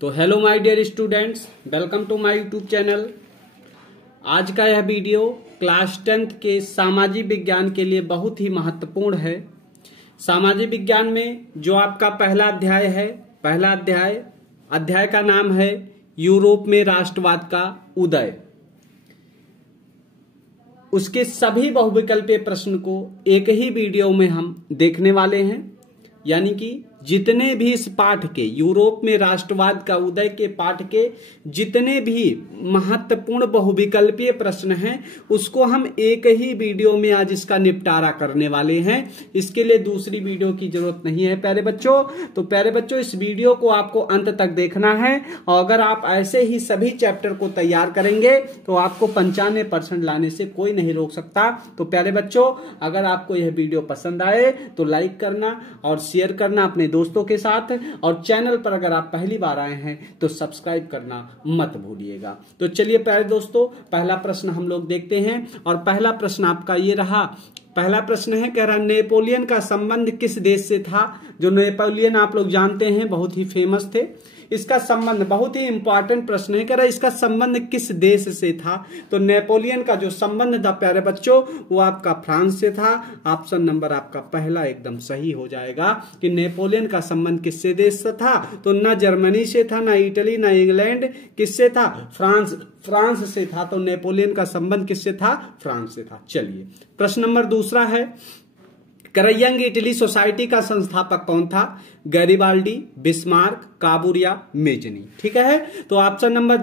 तो hello my dear students, welcome to my YouTube channel. आज का यह वीडियो क्लास 10th के सामाजिक विज्ञान के लिए बहुत ही महत्वपूर्ण है। सामाजिक विज्ञान में जो आपका पहला अध्याय है, पहला अध्याय का नाम है यूरोप में राष्ट्रवाद का उदय। उसके सभी बहुविकल्पीय प्रश्न को एक ही वीडियो में हम देखने वाले हैं, यानी कि जितने भी इस पाठ के यूरोप में राष्ट्रवाद का उदय के पाठ के जितने भी महत्वपूर्ण बहुविकल्पीय प्रश्न हैं उसको हम एक ही वीडियो में आज इसका निपटारा करने वाले हैं। इसके लिए दूसरी वीडियो की जरूरत नहीं है प्यारे बच्चों। तो प्यारे बच्चों, इस वीडियो को आपको अंत तक देखना है और अगर आप ऐसे ही सभी चैप्टर को तैयार करेंगे तो आपको 95% लाने से कोई नहीं रोक सकता। तो प्यारे बच्चों, अगर आपको यह वीडियो पसंद आए तो लाइक करना और शेयर करना अपने दोस्तों के साथ, और चैनल पर अगर आप पहली बार आए हैं तो सब्सक्राइब करना मत भूलिएगा। तो चलिए प्यारे दोस्तों, पहला प्रश्न हम लोग देखते हैं और पहला प्रश्न आपका ये रहा। पहला प्रश्न है, कह रहा नेपोलियन का संबंध किस देश से था। जो नेपोलियन आप लोग जानते हैं बहुत ही फेमस थे। इसका संबंध बहुत ही इंपॉर्टेंट प्रश्न है, कह रहा इसका संबंध किस देश से था। तो नेपोलियन का जो संबंध था प्यारे बच्चों वो आपका फ्रांस से था। ऑप्शन नंबर आपका पहला एकदम सही हो जाएगा कि नेपोलियन का संबंध किससे देश से था। तो ना जर्मनी से था, ना इटली, ना इंग्लैंड, किससे था? फ्रांस से था। तो नेपोलियन का संबंध किससे था? फ्रांस से था। चलिए प्रश्न नंबर दूसरा है, यंग इटली सोसाइटी का संस्थापक कौन था? गैरिबाल्डी, बिस्मार्क, काबूर या मेजनी। ठीक है, तो ऑप्शन नंबर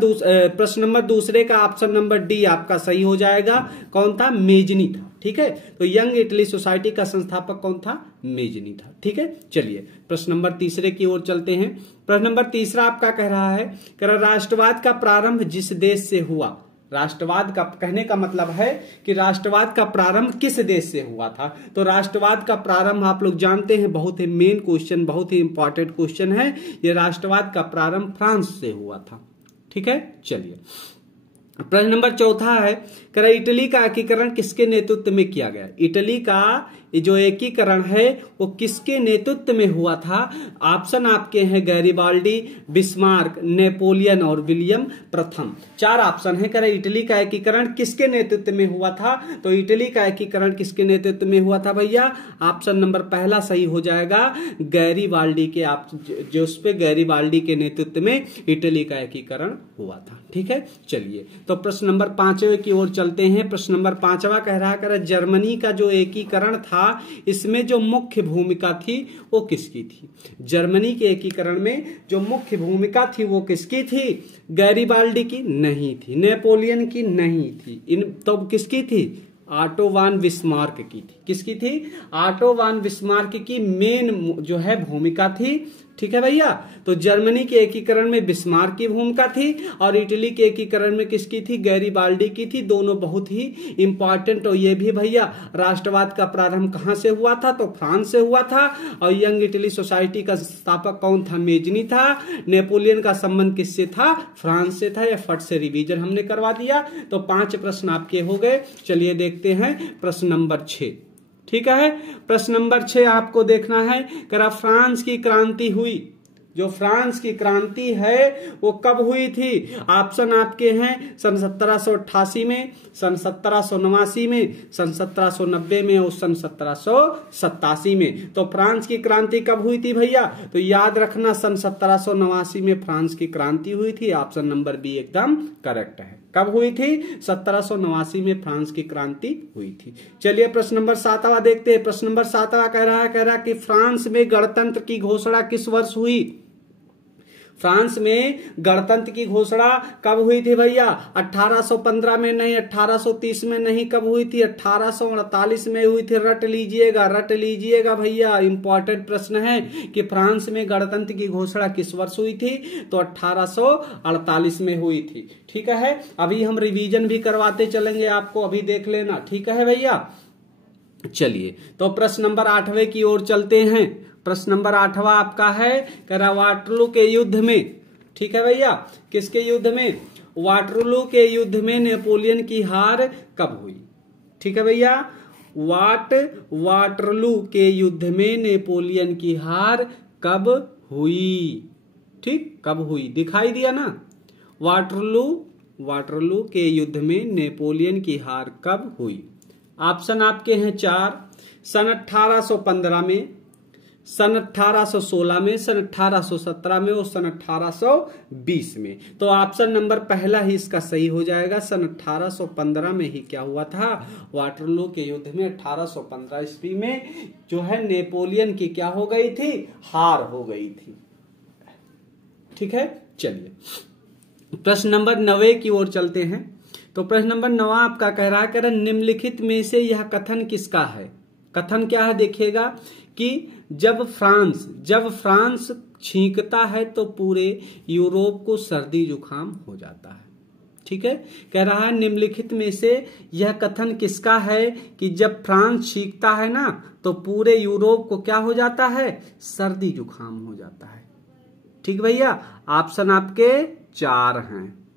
प्रश्न नंबर दूसरे का ऑप्शन नंबर डी आपका सही हो जाएगा। कौन था? मेजनी था। ठीक है, तो यंग इटली सोसाइटी का संस्थापक कौन था? मेजनी था। ठीक है, चलिए प्रश्न नंबर तीसरे की ओर चलते हैं। प्रश्न नंबर तीसरा आपका कह रहा है, राष्ट्रवाद का प्रारंभ जिस देश से हुआ। राष्ट्रवाद का कहने का मतलब है कि राष्ट्रवाद का प्रारंभ किस देश से हुआ था। तो राष्ट्रवाद का प्रारंभ आप लोग जानते हैं, बहुत ही मेन क्वेश्चन, बहुत ही इंपॉर्टेंट क्वेश्चन है। ये राष्ट्रवाद का प्रारंभ फ्रांस से हुआ था। ठीक है, चलिए प्रश्न नंबर चौथा है, इटली का एकीकरण किसके नेतृत्व में किया गया। इटली का जो एकीकरण है वो किसके नेतृत्व में हुआ था। ऑप्शन आपके हैं गैरिबाल्डी, बिस्मार्क, नेपोलियन और विलियम प्रथम। चार ऑप्शन है। कह रहे इटली का एकीकरण किसके नेतृत्व में हुआ था। तो इटली का एकीकरण किसके नेतृत्व में हुआ था भैया? ऑप्शन नंबर पहला सही हो जाएगा, गैरिबाल्डी के। जो उस पे गैरिबाल्डी के नेतृत्व में इटली का एकीकरण हुआ था। ठीक है, चलिए तो प्रश्न नंबर 5वें की ओर चलते हैं। प्रश्न नंबर 5वां कह रहा है, जर्मनी का जो एकीकरण था इसमें जो मुख्य भूमिका थी वो किसकी थी। जर्मनी के एकीकरण में जो मुख्य भूमिका थी वो किसकी थी? गैरिबाल्डी की नहीं थी, नेपोलियन की नहीं थी, तो किसकी थी? ऑटो वान बिस्मार्क की थी। किसकी थी? ऑटो वान बिस्मार्क की मेन जो है भूमिका थी। ठीक है भैया, तो जर्मनी के एकीकरण में बिस्मार्क की भूमिका थी और इटली के एकीकरण में किसकी थी? गैरिबाल्डी की थी। दोनों बहुत ही इंपॉर्टेंट। और ये भी भैया, राष्ट्रवाद का प्रारंभ कहां से हुआ था? तो फ्रांस से हुआ था। और यंग इटली सोसाइटी का संस्थापक कौन था? मेजनी था। नेपोलियन का संबंध किससे था? फ्रांस से था। या फट से रिवीजन हमने करवा दिया। तो 5 प्रश्न आपके हो गए। चलिए देखते हैं प्रश्न नंबर 6। ठीक है, प्रश्न नंबर 6 आपको देखना है, फ्रांस की क्रांति हुई। जो फ्रांस की क्रांति है वो कब हुई थी? ऑप्शन आपके हैं सन 1788 में, सन 1789 में, सन 1790 में और सन 1787 में। तो फ्रांस की क्रांति कब हुई थी भैया? तो याद रखना, सन 1789 में फ्रांस की क्रांति हुई थी। ऑप्शन नंबर बी एकदम करेक्ट है। कब हुई थी? 1789 में फ्रांस की क्रांति हुई थी। चलिए प्रश्न नंबर 7वां देखते हैं। प्रश्न नंबर 7वां कह रहा है कि फ्रांस में गणतंत्र की घोषणा किस वर्ष हुई। फ्रांस में गणतंत्र की घोषणा कब हुई थी भैया? 1815 में नहीं, 1830 में नहीं, कब हुई थी? 1848 में हुई थी। रट लीजिएगा भैया, इंपॉर्टेंट प्रश्न है कि फ्रांस में गणतंत्र की घोषणा किस वर्ष हुई थी। तो 1848 में हुई थी। ठीक है, अभी हम रिवीजन भी करवाते चलेंगे आपको, अभी देख लेना। ठीक है भैया, चलिए तो प्रश्न नंबर 8वें की ओर चलते हैं। प्रश्न नंबर 8वां आपका है, वाटरलू के युद्ध में। ठीक है भैया, किसके युद्ध में? वाटरलू के युद्ध में नेपोलियन की हार कब हुई। ठीक है भैया, वाटरलू के युद्ध में नेपोलियन की हार कब हुई। ठीक, कब हुई, दिखाई दिया ना। वाटरलू के युद्ध में नेपोलियन की हार कब हुई? ऑप्शन आपके हैं 4, सन 1815 में, सन 1816 में, सन 1817 में और सन 1820 में। तो ऑप्शन नंबर पहला ही इसका सही हो जाएगा। सन 1815 में ही क्या हुआ था? वाटरलू के युद्ध में 1815 ईस्वी में जो है नेपोलियन की क्या हो गई थी? हार हो गई थी। ठीक है, चलिए प्रश्न नंबर 9 की ओर चलते हैं। तो प्रश्न नंबर 9 आपका कह रहा है निम्नलिखित में से यह कथन किसका है? कथन क्या है देखिएगा कि जब फ्रांस छींकता है तो पूरे यूरोप को सर्दी जुकाम हो जाता है। ठीक है, कह रहा है निम्नलिखित में से यह कथन किसका है कि जब फ्रांस छींकता है ना तो पूरे यूरोप को क्या हो जाता है? सर्दी जुकाम हो जाता है। ठीक भैया, ऑप्शन आपके 4 हैं।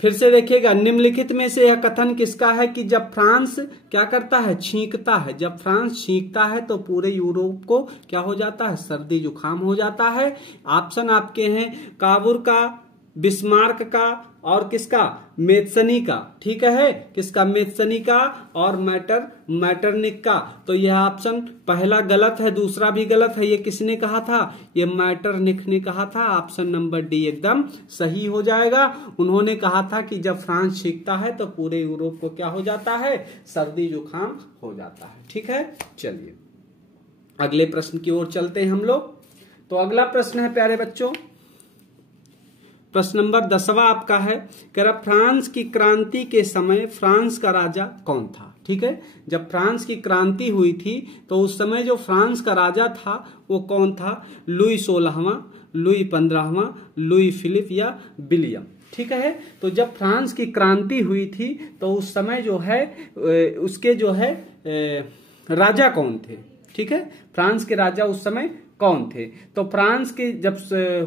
फिर से देखिएगा, निम्नलिखित में से यह कथन किसका है कि जब फ्रांस क्या करता है? छींकता है। जब फ्रांस छींकता है तो पूरे यूरोप को क्या हो जाता है? सर्दी जुकाम हो जाता है। ऑप्शन आपके हैं काबुर का, बिस्मार्क का और किसका? मेत्सनी का। ठीक है, किसका? मेत्सनी का और मैटरनिक का। तो यह ऑप्शन पहला गलत है, दूसरा भी गलत है। ये किसने कहा था? ये मैटरनिक ने कहा था। ऑप्शन नंबर डी एकदम सही हो जाएगा। उन्होंने कहा था कि जब फ्रांस छींकता है तो पूरे यूरोप को क्या हो जाता है? सर्दी जुकाम हो जाता है। ठीक है, चलिए अगले प्रश्न की ओर चलते हैं हम लोग। तो अगला प्रश्न है प्यारे बच्चों, प्रश्न नंबर 10वां आपका है, कह रहा फ्रांस की क्रांति के समय फ्रांस का राजा कौन था? ठीक है, जब फ्रांस की क्रांति हुई थी तो उस समय जो फ्रांस का राजा था वो कौन था? लुई 16वां, लुई 15वां, लुई फिलिप या विलियम। ठीक है, तो जब फ्रांस की क्रांति हुई थी तो उस समय जो है उसके जो है राजा कौन थे? ठीक है, फ्रांस के राजा उस समय कौन थे? तो फ्रांस के जब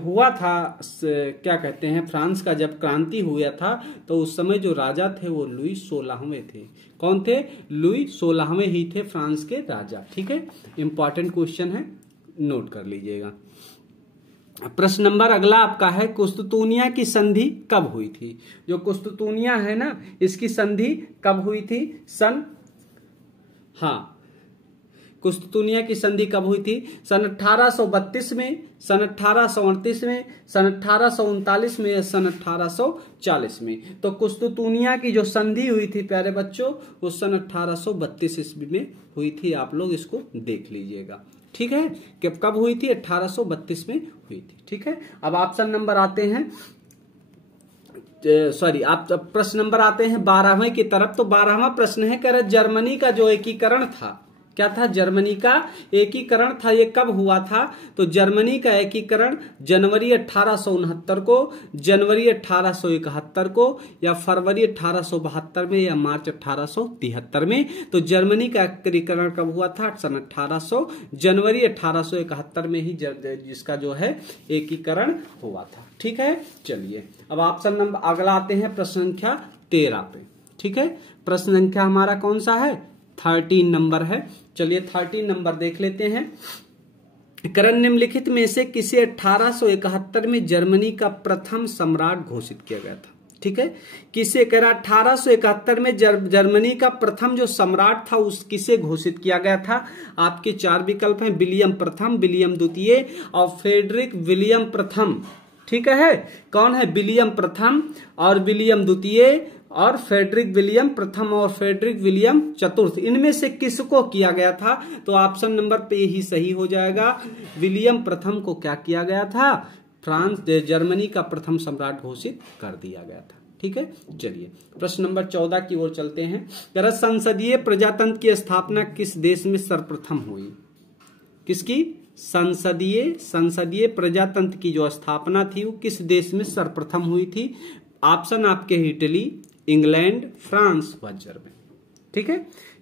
हुआ था क्या कहते हैं, फ्रांस का जब क्रांति हुआ था तो उस समय जो राजा थे वो लुई 16वें थे। कौन थे? लुई 16वें ही थे फ्रांस के राजा। ठीक है, इंपॉर्टेंट क्वेश्चन है, नोट कर लीजिएगा। प्रश्न नंबर अगला आपका है, कुस्तुतूनिया की संधि कब हुई थी? जो कुस्तुतूनिया है ना, इसकी संधि कब हुई थी? कुस्तुतूनिया की संधि कब हुई थी? सन 1832 में, सन 1838 में, सन 1839 में या सन 1840 में। तो कुस्तुतूनिया की जो संधि हुई थी प्यारे बच्चों वो सन 1832 ईस्वी में हुई थी। आप लोग इसको देख लीजिएगा। ठीक है, कि कब हुई थी? 1832 में हुई थी। ठीक है, अब ऑप्शन नंबर आते हैं, आप प्रश्न नंबर आते हैं 12वें की तरफ। तो 12वां प्रश्न है, कह रहे जर्मनी का जो एकीकरण था, क्या था? जर्मनी का एकीकरण था। ये कब हुआ था? तो जर्मनी का एकीकरण जनवरी 1869 को, जनवरी 1871 को या फरवरी 1872 में या मार्च 1873 में। तो जर्मनी का एकीकरण कब हुआ था? सन जनवरी 1871 में ही जिसका जो है एकीकरण हुआ था। ठीक है, चलिए अब ऑप्शन नंबर अगला आते हैं प्रश्न संख्या 13 पे। ठीक है, प्रश्न संख्या हमारा कौन सा है? 13 नंबर है। चलिए 13 नंबर देख लेते हैं। करण निम्नलिखित में से किसे 1871 में जर्मनी का प्रथम सम्राट घोषित किया गया था? ठीक है, किसे? कह रहा 1871 में जर्मनी का प्रथम जो सम्राट था उस किसे घोषित किया गया था? आपके 4 विकल्प हैं, विलियम प्रथम, विलियम द्वितीय और फ्रेडरिक विलियम प्रथम। ठीक है, कौन है? विलियम प्रथम और विलियम द्वितीय और फ्रेडरिक विलियम प्रथम और फ्रेडरिक विलियम चतुर्थ। इनमें से किसको किया गया था? तो ऑप्शन नंबर पे ही सही हो जाएगा। विलियम प्रथम को क्या किया गया था? जर्मनी का प्रथम सम्राट घोषित कर दिया गया था। ठीक है, चलिए प्रश्न नंबर 14 की ओर चलते हैं। जरा संसदीय प्रजातंत्र की स्थापना किस देश में सर्वप्रथम हुई? किसकी? संसदीय प्रजातंत्र की जो स्थापना थी वो किस देश में सर्वप्रथम हुई थी? ऑप्शन आपके इटली, इंग्लैंड, फ्रांस व जर्मनी। ठीक है,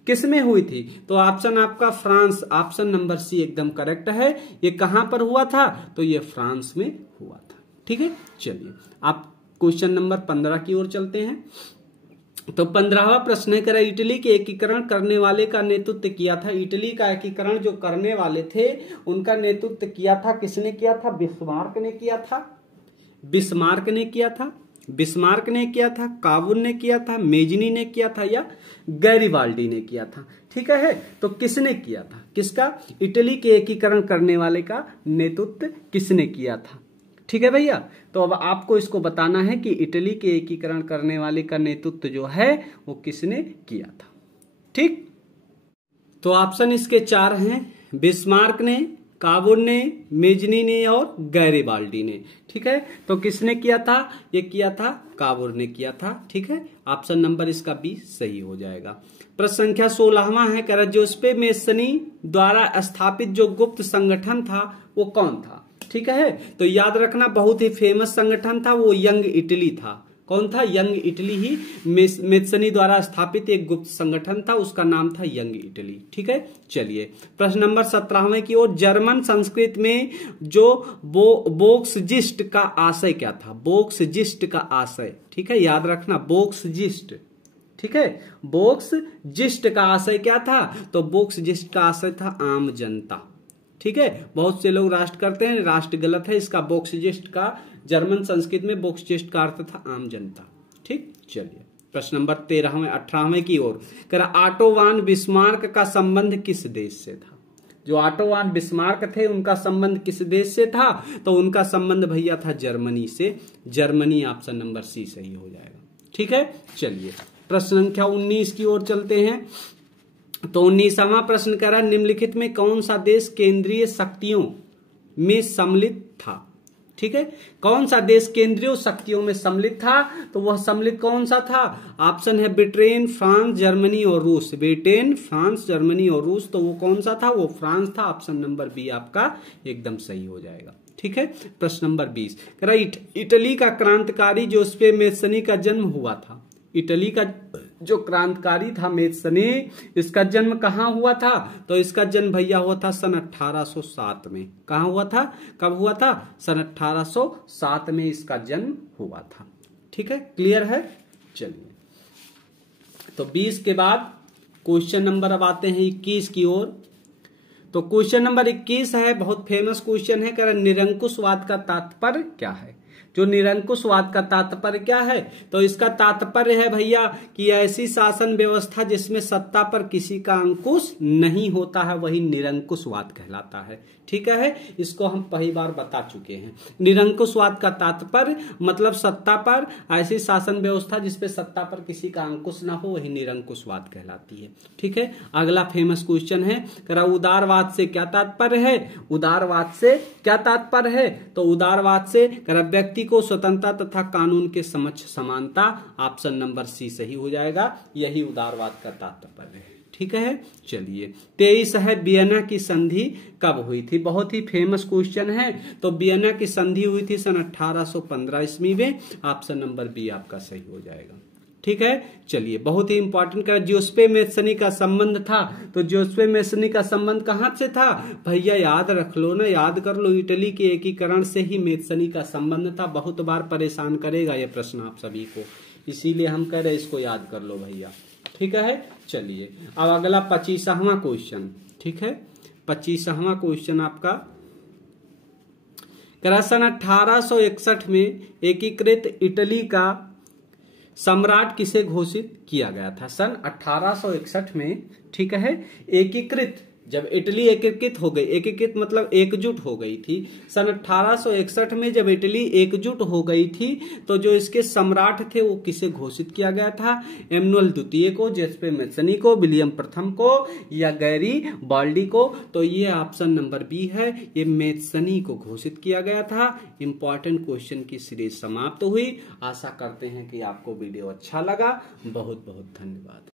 किस में हुई थी? तो ऑप्शन आपका फ्रांस, ऑप्शन नंबर सी एकदम करेक्ट है। ये कहां पर हुआ था? तो ये फ्रांस में हुआ था। ठीक है, चलिए आप क्वेश्चन नंबर 15 की ओर चलते हैं। तो 15वां प्रश्न है, करा इटली के एकीकरण करने वाले का नेतृत्व किया था। इटली का एकीकरण जो करने वाले थे उनका नेतृत्व किया था, किसने किया था? बिस्मार्क ने किया था। बिस्मार्क ने किया था, बिस्मार्क ने किया था, काबुल ने किया था, मेजनी ने किया था, या गैरिबाल्डी ने किया था। ठीक है, तो किसने किया था? किसका? इटली के एकीकरण करने वाले का नेतृत्व किसने किया था? ठीक है भैया, तो अब आपको इसको बताना है कि इटली के एकीकरण करने वाले का नेतृत्व जो है वो किसने किया था। ठीक, तो ऑप्शन इसके 4 हैं, बिस्मार्क ने, काबुल ने, मेजनी ने और गैरिबाल्डी ने। ठीक है, तो किसने किया था? ये किया था काबुल ने किया था। ठीक है, ऑप्शन नंबर इसका 20 सही हो जाएगा। प्रश्न संख्या 16वां है, करा जोसेफ मेसनी द्वारा स्थापित जो गुप्त संगठन था वो कौन था? ठीक है, तो याद रखना बहुत ही फेमस संगठन था, वो यंग इटली था। कौन था? यंग इटली ही मेसनी द्वारा स्थापित एक गुप्त संगठन था, उसका नाम था यंग इटली। ठीक है, चलिए प्रश्न नंबर 17वें की ओर। जर्मन संस्कृत में जो बोक्सजिस्ट का आशय क्या था? बोक्सजिस्ट का आशय, ठीक है, याद रखना बोक्सजिस्ट। ठीक है, बोक्सजिस्ट का आशय क्या था? तो बोक्सजिस्ट का आशय था आम जनता। ठीक है, बहुत से लोग राष्ट्र करते हैं, राष्ट्र गलत है इसका। बोक्सजिस्ट का जर्मन संस्कृत में बोक्सजिस्ट का अर्थ था आम जनता। ठीक, चलिए प्रश्न नंबर 18वें की ओर। करा ऑटो वान बिस्मार्क का संबंध किस देश से था? जो ऑटो वान बिस्मार्क थे उनका संबंध किस देश से था? तो उनका संबंध भैया था जर्मनी से। जर्मनी, ऑप्शन नंबर सी सही हो जाएगा। ठीक है, चलिए प्रश्न संख्या 19 की ओर चलते हैं। तो 19वां प्रश्न कह रहा है, निम्नलिखित में कौन सा देश केंद्रीय शक्तियों में सम्मिलित था? ठीक है, कौन सा देश केंद्रीय शक्तियों में सम्मिलित था? तो वह सम्मिलित कौन सा था? ऑप्शन है ब्रिटेन, फ्रांस, जर्मनी और रूस। ब्रिटेन, फ्रांस, जर्मनी और रूस, तो वो कौन सा था? वो फ्रांस था। ऑप्शन नंबर बी आपका एकदम सही हो जाएगा। ठीक है, प्रश्न नंबर 20 कह रहा इटली का क्रांतिकारी जोसेफ मेसनी का जन्म हुआ था। इटली का जो क्रांतिकारी था मेसनी, इसका जन्म कहाँ हुआ था? तो इसका जन्म भैया हुआ था सन 1807 में। कहाँ हुआ था? कब हुआ था? सन 1807 में इसका जन्म हुआ था। ठीक है, क्लियर है? चलिए, तो 20 के बाद क्वेश्चन नंबर अब आते हैं 21 की ओर। तो क्वेश्चन नंबर 21 है, बहुत फेमस क्वेश्चन है, कह रहा निरंकुशवाद का तात्पर्य क्या है? जो निरंकुशवाद का तात्पर्य क्या है? तो इसका तात्पर्य है भैया कि ऐसी शासन व्यवस्था जिसमें सत्ता पर किसी का अंकुश नहीं होता है, वही निरंकुशवाद कहलाता है। ठीक है, इसको हम पहली बार बता चुके हैं। निरंकुशवाद का तात्पर्य मतलब सत्ता पर ऐसी शासन व्यवस्था जिसपे सत्ता पर किसी का अंकुश ना हो, वही निरंकुशवाद कहलाती है। ठीक है, अगला फेमस क्वेश्चन है, करा उदारवाद से क्या तात्पर्य है? उदारवाद से क्या तात्पर्य है? तो उदारवाद से करा व्यक्ति को स्वतंत्रता तथा कानून के समक्ष समानता। ऑप्शन नंबर सी सही हो जाएगा, यही उदारवाद का तात्पर्य है। ठीक है, चलिए 23 है, वियना की संधि कब हुई थी? बहुत ही फेमस क्वेश्चन है। तो वियना की संधि हुई थी सन 1815 ईस्वी में। ऑप्शन नंबर बी आपका सही हो जाएगा। ठीक है, चलिए बहुत ही इंपॉर्टेंट का जोसेफ मेसनी का संबंध था। तो जोसेफ मेसनी का संबंध कहां से था? भैया याद रख लो ना, याद कर लो, इटली के एकीकरण से ही मेसनी का संबंध था। बहुत बार परेशान करेगा यह प्रश्न आप सभी को, इसीलिए हम कह रहे हैं इसको याद कर लो भैया। ठीक है, चलिए अब अगला 25वां क्वेश्चन। ठीक है, 25वां क्वेश्चन आपका सन 1861 में एकीकृत इटली का सम्राट किसे घोषित किया गया था? सन 1861 में, ठीक है, एकीकृत, जब इटली एकीकृत हो गई, एकीकृत मतलब एकजुट हो गई थी। सन 1861 में जब इटली एकजुट हो गई थी तो जो इसके सम्राट थे वो किसे घोषित किया गया था? एमनुअल द्वितीय को, जोसेफ मेसनी को, विलियम प्रथम को, या गैरिबाल्डी को? तो ये ऑप्शन नंबर बी है, ये मेसनी को घोषित किया गया था। इंपॉर्टेंट क्वेश्चन की सीरीज समाप्त हुई। आशा करते हैं कि आपको वीडियो अच्छा लगा। बहुत बहुत धन्यवाद।